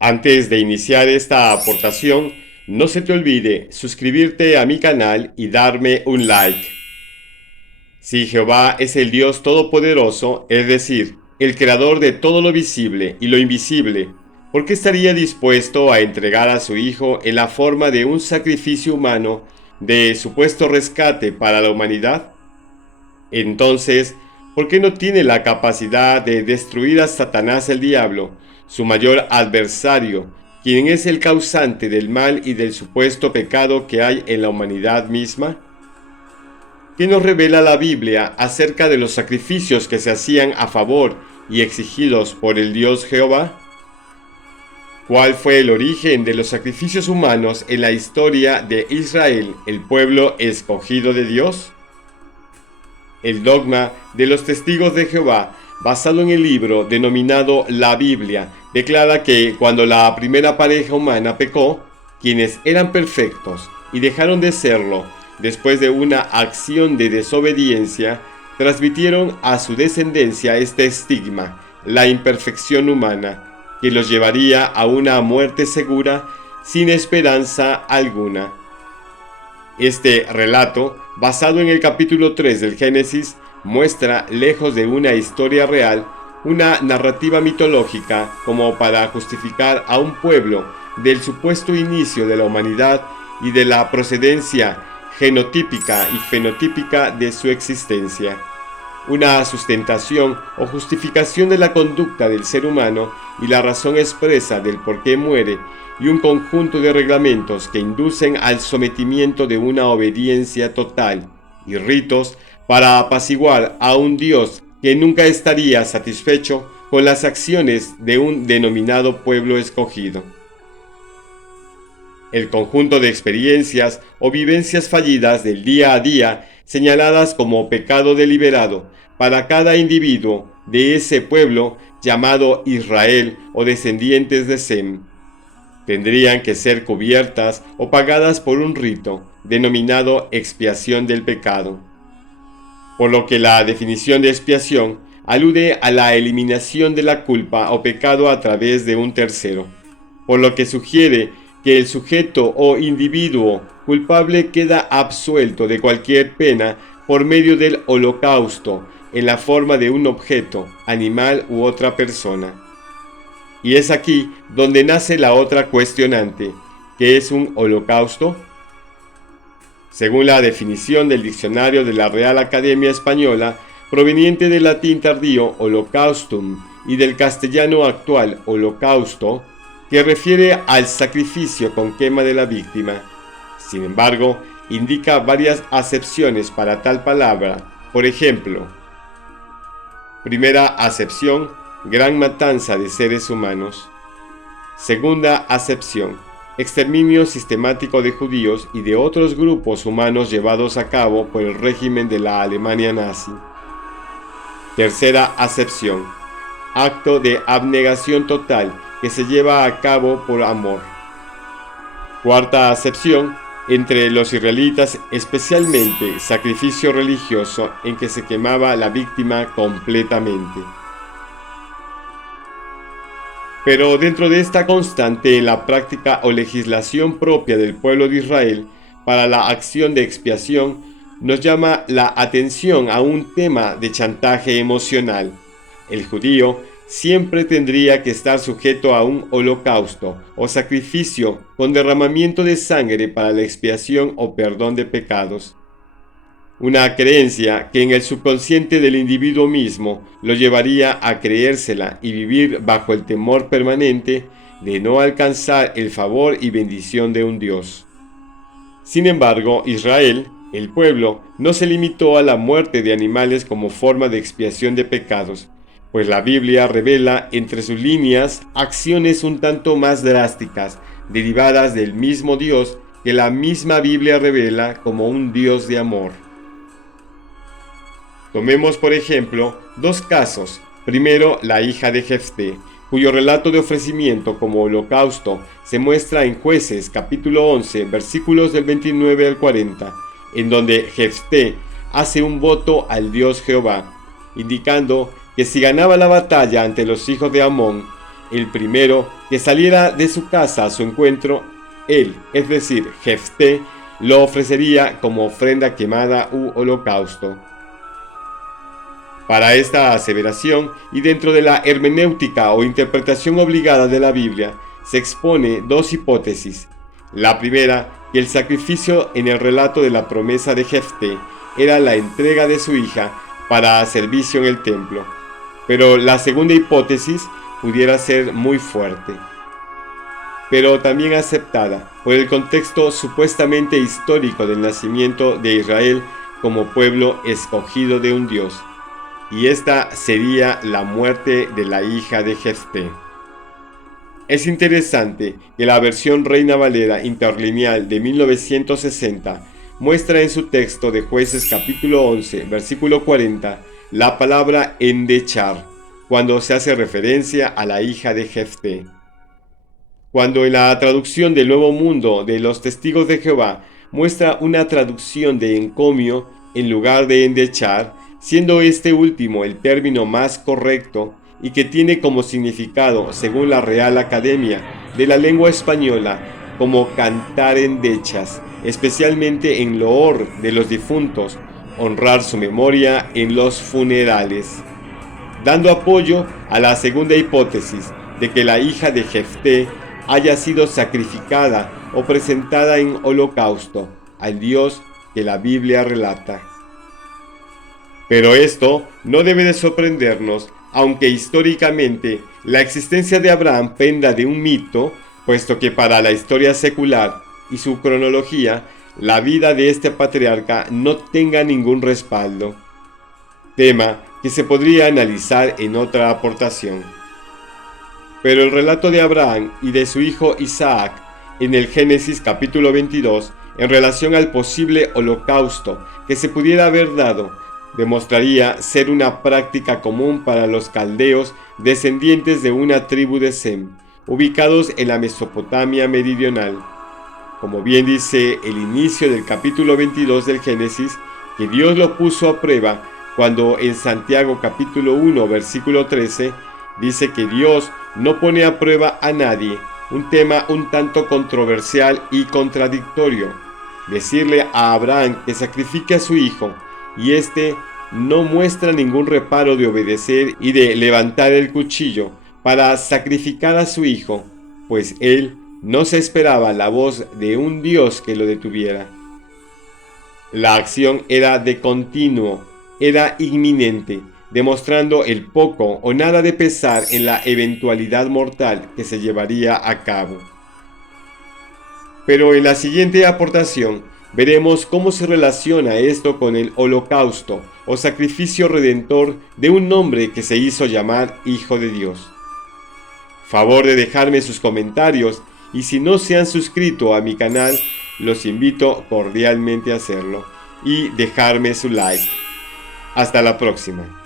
Antes de iniciar esta aportación, no se te olvide suscribirte a mi canal y darme un like. Si Jehová es el Dios Todopoderoso, es decir, el creador de todo lo visible y lo invisible, ¿por qué estaría dispuesto a entregar a su Hijo en la forma de un sacrificio humano de supuesto rescate para la humanidad? Entonces, ¿por qué no tiene la capacidad de destruir a Satanás el diablo, su mayor adversario, quien es el causante del mal y del supuesto pecado que hay en la humanidad misma? ¿Qué nos revela la Biblia acerca de los sacrificios que se hacían a favor y exigidos por el Dios Jehová? ¿Cuál fue el origen de los sacrificios humanos en la historia de Israel, el pueblo escogido de Dios? El dogma de los testigos de Jehová, basado en el libro denominado la Biblia, declara que cuando la primera pareja humana pecó, quienes eran perfectos y dejaron de serlo después de una acción de desobediencia, transmitieron a su descendencia este estigma, la imperfección humana, que los llevaría a una muerte segura sin esperanza alguna. Este relato, basado en el capítulo 3 del Génesis, muestra, lejos de una historia real, una narrativa mitológica como para justificar a un pueblo del supuesto inicio de la humanidad y de la procedencia genotípica y fenotípica de su existencia. Una sustentación o justificación de la conducta del ser humano y la razón expresa del por qué muere, y un conjunto de reglamentos que inducen al sometimiento de una obediencia total y ritos para apaciguar a un Dios que nunca estaría satisfecho con las acciones de un denominado pueblo escogido. El conjunto de experiencias o vivencias fallidas del día a día, señaladas como pecado deliberado para cada individuo de ese pueblo llamado Israel o descendientes de Sem, tendrían que ser cubiertas o pagadas por un rito denominado expiación del pecado. Por lo que la definición de expiación alude a la eliminación de la culpa o pecado a través de un tercero, por lo que sugiere que el sujeto o individuo culpable queda absuelto de cualquier pena por medio del holocausto en la forma de un objeto, animal u otra persona. Y es aquí donde nace la otra cuestionante: ¿qué es un holocausto? Según la definición del diccionario de la Real Academia Española, proveniente del latín tardío holocaustum y del castellano actual holocausto, que refiere al sacrificio con quema de la víctima. Sin embargo, indica varias acepciones para tal palabra. Por ejemplo, primera acepción: gran matanza de seres humanos. Segunda acepción: exterminio sistemático de judíos y de otros grupos humanos llevados a cabo por el régimen de la Alemania nazi. Tercera acepción: acto de abnegación total que se lleva a cabo por amor. Cuarta acepción: entre los israelitas, especialmente sacrificio religioso en que se quemaba la víctima completamente. Pero dentro de esta constante en la práctica o legislación propia del pueblo de Israel para la acción de expiación, nos llama la atención a un tema de chantaje emocional. El judío siempre tendría que estar sujeto a un holocausto o sacrificio con derramamiento de sangre para la expiación o perdón de pecados. Una creencia que en el subconsciente del individuo mismo lo llevaría a creérsela y vivir bajo el temor permanente de no alcanzar el favor y bendición de un Dios. Sin embargo, Israel, el pueblo, no se limitó a la muerte de animales como forma de expiación de pecados, pues la Biblia revela entre sus líneas acciones un tanto más drásticas derivadas del mismo Dios que la misma Biblia revela como un Dios de amor. Tomemos por ejemplo dos casos. Primero, la hija de Jefté, cuyo relato de ofrecimiento como holocausto se muestra en Jueces capítulo 11 versículos del 29 al 40, en donde Jefté hace un voto al Dios Jehová, indicando que si ganaba la batalla ante los hijos de Amón, el primero que saliera de su casa a su encuentro, él, es decir, Jefté, lo ofrecería como ofrenda quemada u holocausto. Para esta aseveración, y dentro de la hermenéutica o interpretación obligada de la Biblia, se expone dos hipótesis. La primera, que el sacrificio en el relato de la promesa de Jefté era la entrega de su hija para servicio en el templo. Pero la segunda hipótesis pudiera ser muy fuerte, pero también aceptada por el contexto supuestamente histórico del nacimiento de Israel como pueblo escogido de un Dios. Y esta sería la muerte de la hija de Jefté. Es interesante que la versión Reina Valera interlineal de 1960 muestra en su texto de Jueces capítulo 11, versículo 40, la palabra endechar, cuando se hace referencia a la hija de Jefté. Cuando en la traducción del Nuevo Mundo de los Testigos de Jehová muestra una traducción de encomio en lugar de endechar, siendo este último el término más correcto y que tiene como significado, según la Real Academia de la Lengua Española, como cantar endechas, especialmente en loor de los difuntos, honrar su memoria en los funerales, dando apoyo a la segunda hipótesis de que la hija de Jefté haya sido sacrificada o presentada en holocausto al Dios que la Biblia relata. Pero esto no debe de sorprendernos, aunque históricamente la existencia de Abraham penda de un mito, puesto que para la historia secular y su cronología, la vida de este patriarca no tenga ningún respaldo. Tema que se podría analizar en otra aportación. Pero el relato de Abraham y de su hijo Isaac en el Génesis capítulo 22, en relación al posible holocausto que se pudiera haber dado, demostraría ser una práctica común para los caldeos descendientes de una tribu de Sem, ubicados en la Mesopotamia meridional. Como bien dice el inicio del capítulo 22 del Génesis, que Dios lo puso a prueba cuando en Santiago capítulo 1 versículo 13 dice que Dios no pone a prueba a nadie, un tema un tanto controversial y contradictorio. Decirle a Abraham que sacrifique a su hijo y éste no muestra ningún reparo de obedecer y de levantar el cuchillo para sacrificar a su hijo, pues él no se esperaba la voz de un Dios que lo detuviera. La acción era de continuo, era inminente, demostrando el poco o nada de pesar en la eventualidad mortal que se llevaría a cabo. Pero en la siguiente aportación veremos cómo se relaciona esto con el holocausto o sacrificio redentor de un hombre que se hizo llamar Hijo de Dios. Favor de dejarme sus comentarios y si no se han suscrito a mi canal, los invito cordialmente a hacerlo y dejarme su like. Hasta la próxima.